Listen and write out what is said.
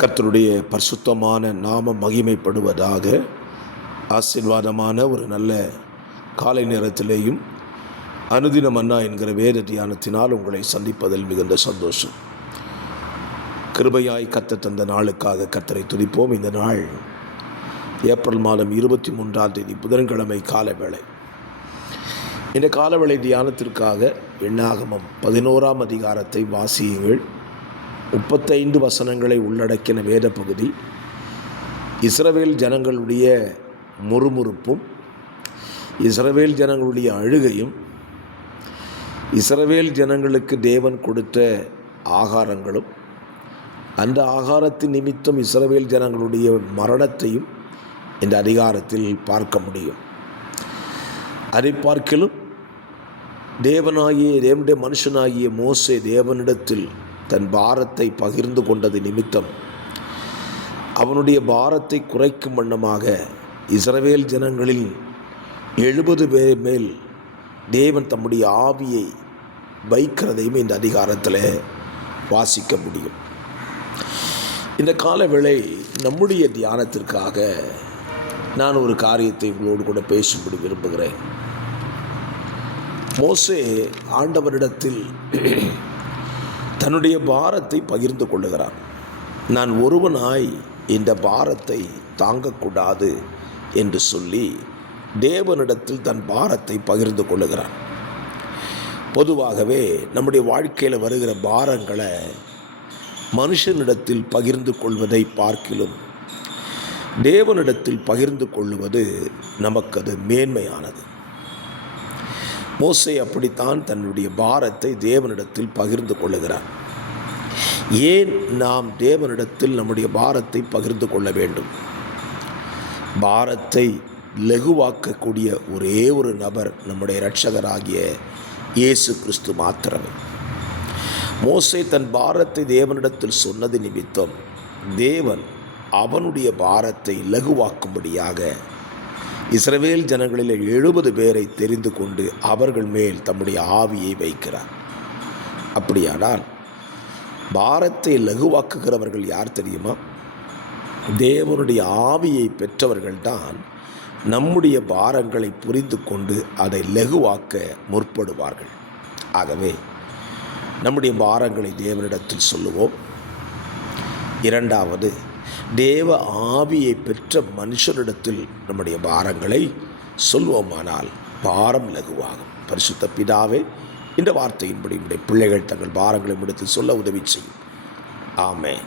கர்த்தருடைய பரிசுத்தமான நாம மகிமைப்படுவதாக. ஆசீர்வாதமான ஒரு நல்ல காலை நேரத்திலேயும் அனுதின மன்னா என்கிற வேத தியானத்தினால் உங்களை சந்திப்பதில் மிகுந்த சந்தோஷம். கிருபையாய் கர்த்தர் தந்த நாளுக்காக கர்த்தரை துதிப்போம். இந்த நாள் ஏப்ரல் மாதம் 23 புதன்கிழமை காலவேளை. இந்த காலவேளை தியானத்திற்காக எண்ணாகமம் 11 அதிகாரத்தை வாசியுங்கள். 35 வசனங்களை உள்ளடக்கின வேத பகுதி இஸ்ரவேல் ஜனங்களுடைய முறுமுறுப்பும், இஸ்ரவேல் ஜனங்களுடைய அழுகையும், இஸ்ரவேல் ஜனங்களுக்கு தேவன் கொடுத்த ஆகாரங்களும், அந்த ஆகாரத்தின் நிமித்தம் இஸ்ரவேல் ஜனங்களுடைய மரணத்தையும் இந்த அதிகாரத்தில் பார்க்க முடியும். அதை பார்க்கிலும் தேவனுடைய மனுஷனாகிய மோசே தேவனிடத்தில் தன் பாரத்தை பகிர்ந்து கொண்டது நிமித்தம் அவனுடைய பாரத்தை குறைக்கும் வண்ணமாக இஸ்ரவேல் ஜனங்களில் 70 பேர் மேல் தேவன் தம்முடைய ஆவியை வைக்கிறதையும் இந்த அதிகாரத்தில் வாசிக்க முடியும். இந்த காலவேளை நம்முடைய தியானத்திற்காக நான் ஒரு காரியத்தை உங்களோடு கூட பேசும்படி விரும்புகிறேன். மோசே ஆண்டவரிடத்தில் தன்னுடைய பாரத்தை பகிர்ந்து கொள்ளுகிறான். நான் ஒருவனாய் இந்த பாரத்தை தாங்கக்கூடாது என்று சொல்லி தேவனிடத்தில் தன் பாரத்தை பகிர்ந்து கொள்ளுகிறான். பொதுவாகவே நம்முடைய வாழ்க்கையில் வருகிற பாரங்களை மனுஷனிடத்தில் பகிர்ந்து கொள்வதை பார்க்கிலும் தேவனிடத்தில் பகிர்ந்து கொள்வது நமக்கு அது மேன்மையானது. மோசே அப்படித்தான் தன்னுடைய பாரத்தை தேவனிடத்தில் பகிர்ந்து கொள்ளுகிறார். ஏன் நாம் தேவனிடத்தில் நம்முடைய பாரத்தை பகிர்ந்து கொள்ள வேண்டும்? பாரத்தை லகுவாக்கக்கூடிய ஒரே ஒரு நபர் நம்முடைய இரட்சகராகிய இயேசு கிறிஸ்து மாத்திரமே. மோசே தன் பாரத்தை தேவனிடத்தில் சொன்னது நிமித்தம் தேவன் அவனுடைய பாரத்தை லகுவாக்கும்படியாக இஸ்ரவேல் ஜனங்களில் 70 பேரை தெரிந்து கொண்டு அவர்கள் மேல் தம்முடைய ஆவியை வைக்கிறார். அப்படியானால் பாரத்தை லகுவாக்குகிறவர்கள் யார் தெரியுமா? தேவனுடைய ஆவியை பெற்றவர்கள்தான் நம்முடைய பாரங்களை புரிந்து கொண்டு அதை லகுவாக்க முற்படுவார்கள். ஆகவே நம்முடைய பாரங்களை தேவனிடத்தில் சொல்லுவோம். இரண்டாவது, தேவ ஆவியை பெற்ற மனுஷரிடத்தில் நம்முடைய பாரங்களை சொல்வோமானால் பாரம் லகுவாகும். பரிசுத்த பிதாவே, இந்த வார்த்தையின்படி உடைய பிள்ளைகள் தங்கள் பாரங்களை இடத்தில் சொல்ல உதவி செய்யும். ஆமென்.